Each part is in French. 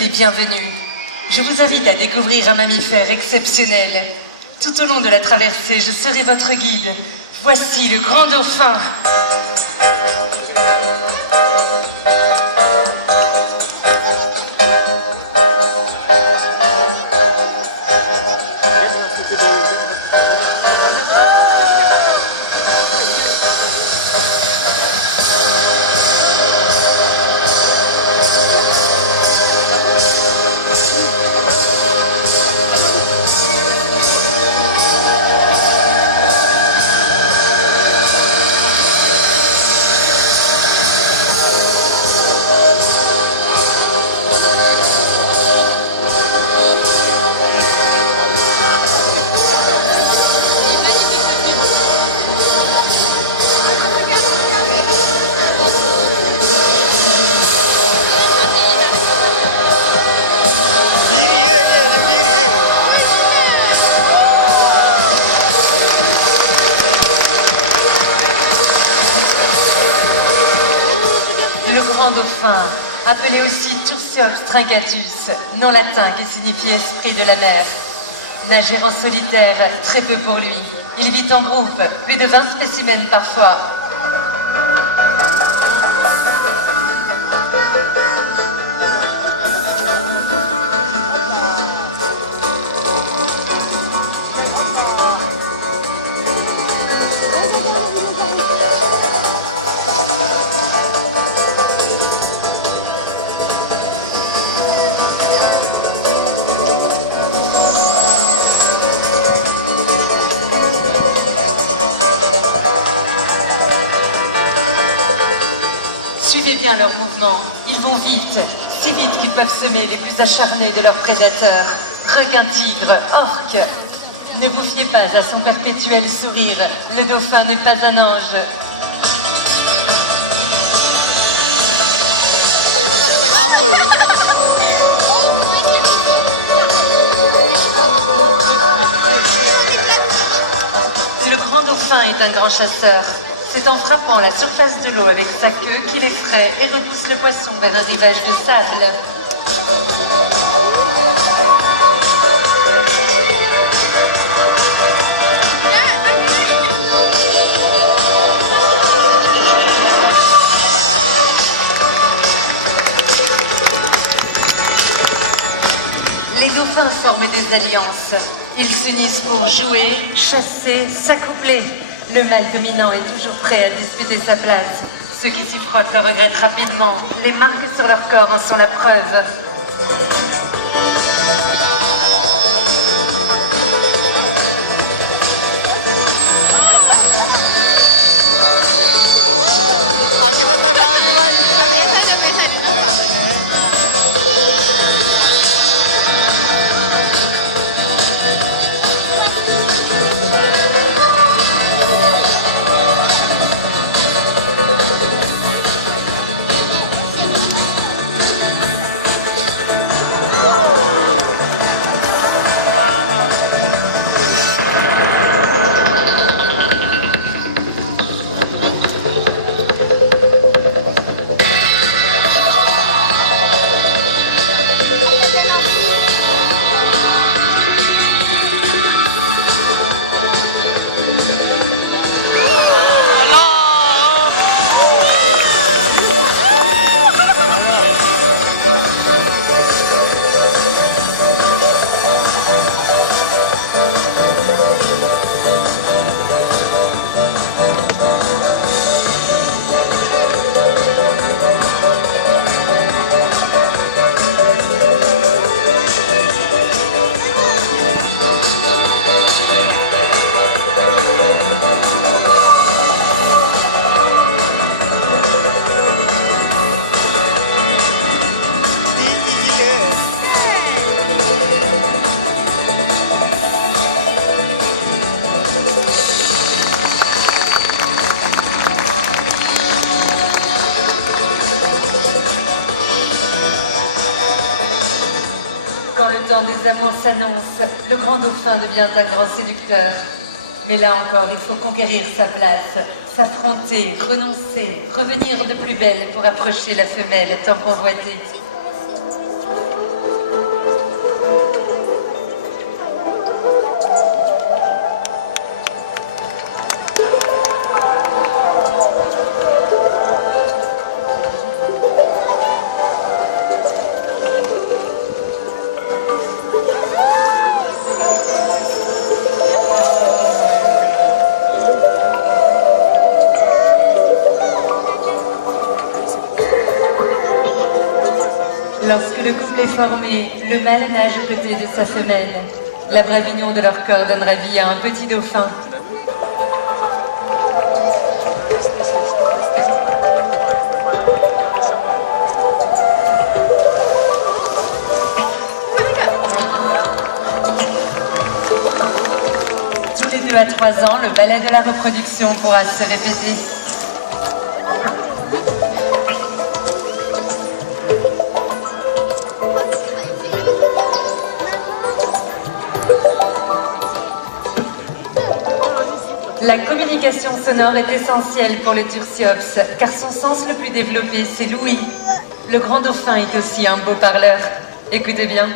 Les bienvenus. Je vous invite à découvrir un mammifère exceptionnel. Tout au long de la traversée, je serai votre guide. Voici le grand dauphin. Dauphin, appelé aussi Tursiops trincatus, nom latin qui signifie esprit de la mer. Nageur en solitaire, très peu pour lui. Il vit en groupe, plus de 20 spécimens parfois. Suivez bien leurs mouvements, ils vont vite, si vite qu'ils peuvent semer les plus acharnés de leurs prédateurs. Requins, tigres, orques. Ne vous fiez pas à son perpétuel sourire, le dauphin n'est pas un ange. Le grand dauphin est un grand chasseur. C'est en frappant la surface de l'eau avec sa queue qu'il effraie et repousse le poisson vers un rivage de sable. Les dauphins forment des alliances. Ils s'unissent pour jouer, chasser, s'accoupler. Le mâle dominant est toujours prêt à disputer sa place. Ceux qui s'y frottent le regrettent rapidement. Les marques sur leur corps en sont la preuve. Des amours s'annoncent, le grand dauphin devient un grand séducteur. Mais là encore, il faut conquérir sa place, s'affronter, renoncer, revenir de plus belle pour approcher la femelle tant convoitée. le couple est formé, le mâle nage aux côtés de sa femelle. La brève union de leur corps donnera vie à un petit dauphin. Tous les 2 à 3 ans, le ballet de la reproduction pourra se répéter. La communication sonore est essentielle pour le Tursiops, car son sens le plus développé, c'est l'ouïe. Le grand dauphin est aussi un beau parleur. Écoutez bien.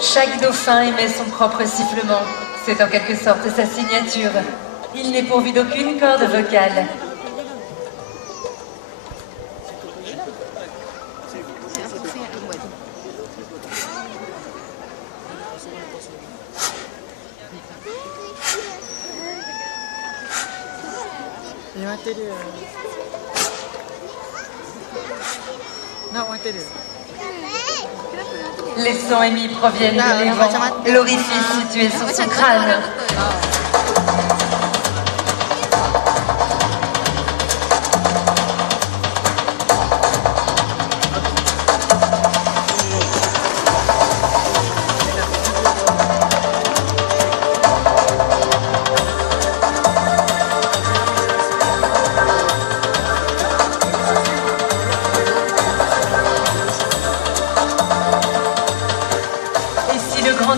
Chaque dauphin émet son propre sifflement. C'est en quelque sorte sa signature. Il n'est pourvu d'aucune corde vocale. Les sons émis proviennent de l'évent, l'orifice situé sur son crâne.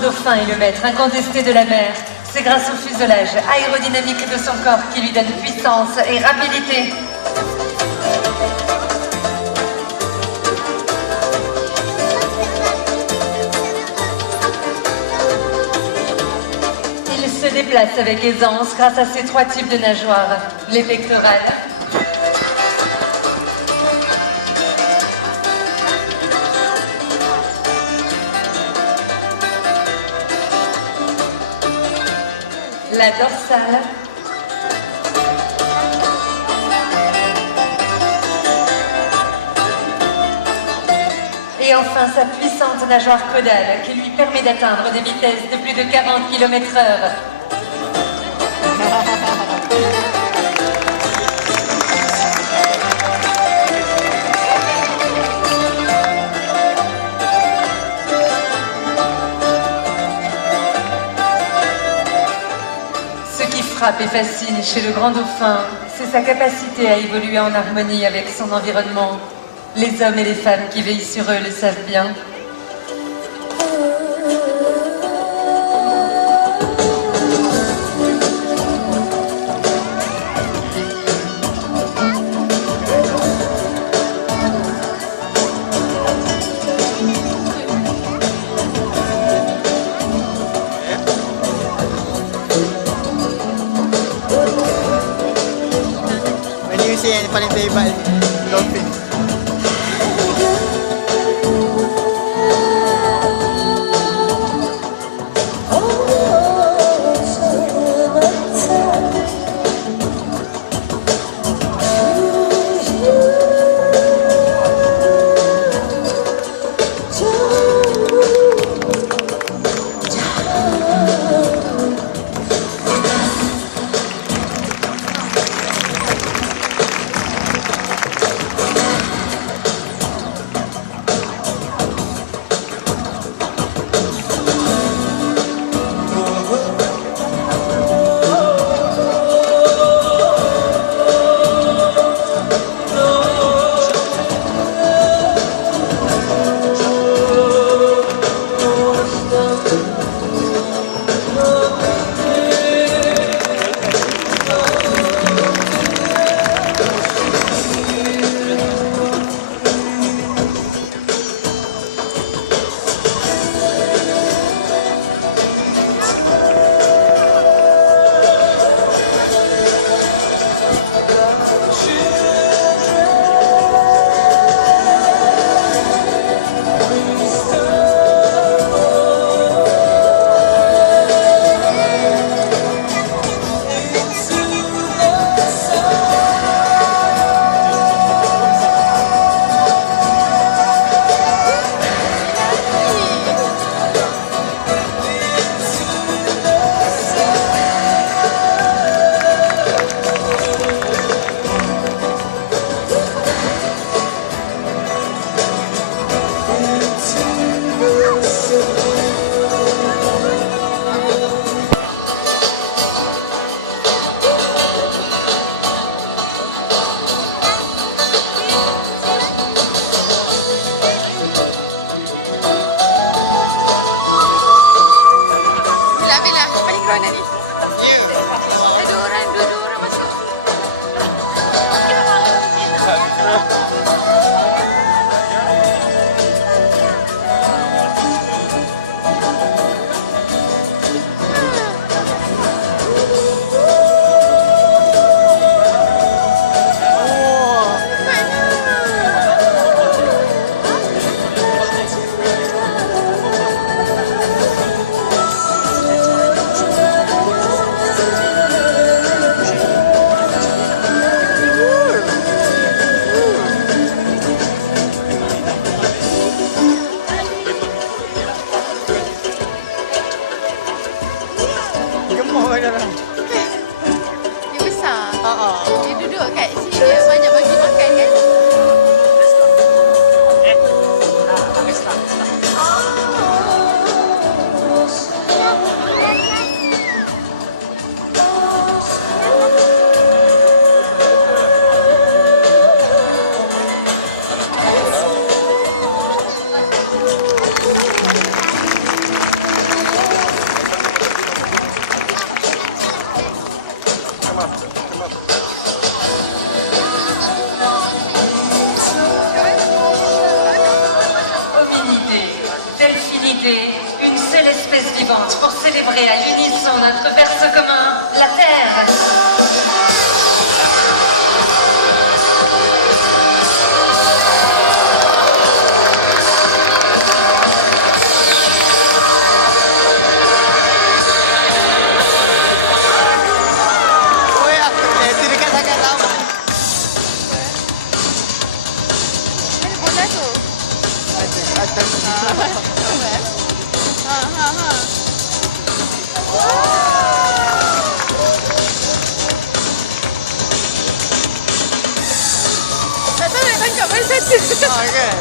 Dauphin est le maître incontesté de la mer. C'est grâce au fuselage aérodynamique de son corps qui lui donne puissance et rapidité. Il se déplace avec aisance grâce à ses 3 types de nageoires. Les pectorales, la dorsale et enfin sa puissante nageoire caudale qui lui permet d'atteindre des vitesses de plus de 40 km/h. Frappe et fascine chez le grand dauphin, c'est sa capacité à évoluer en harmonie avec son environnement. Les hommes et les femmes qui veillent sur eux le savent bien. Yang paling hebat dolphin. background tadi. Ada orang, dua orang masuk. Gemuk dia orang. Dia besar. Ha. Dia duduk kat sini, dia banyak bagi makan kan? Une seule espèce vivante pour célébrer à l'unisson notre berceau commun, la Terre. Oi, itu dekat sangat lama. Mana bola tu? Atas. Ha. Tak tahu nak tangkap mana satu. Kan?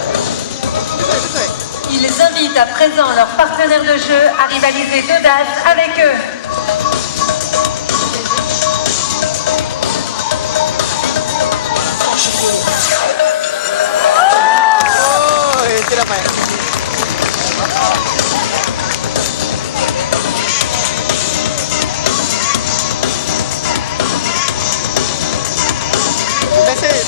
Betul. Ils invitent à présent leurs partenaires de jeu à rivaliser d'audace avec eux. Oh, itu dapat. That's it.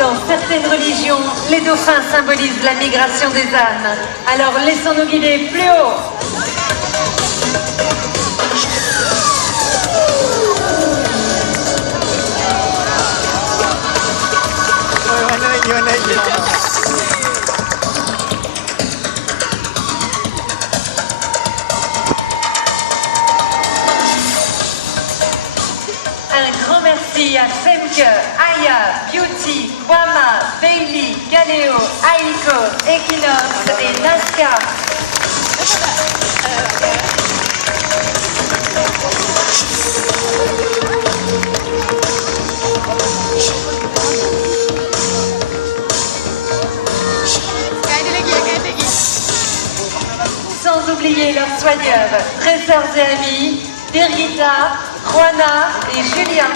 Dans certaines religions, les dauphins symbolisent la migration des âmes. Alors laissons-nous guider plus haut. Oh, mana lagi? Un grand merci à Femke, Aya, Beauty, Wama, Bailey, Galeo, Aiko, Equinox et Nazca. Ada lagi. Sans oublier leurs soigneurs, trésors et amis, Birgitta, Juana et Julien.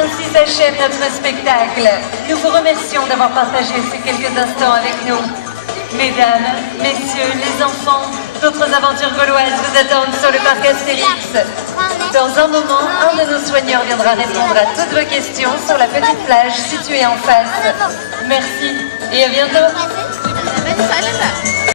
Ainsi s'achève notre spectacle. Nous vous remercions d'avoir partagé ces quelques instants avec nous. Mesdames, messieurs, les enfants, d'autres aventures gauloises vous attendent sur le parc Astérix. Dans un moment, un de nos soigneurs viendra répondre à toutes vos questions sur la petite plage située en face. Merci et à bientôt. Ada soalan tak?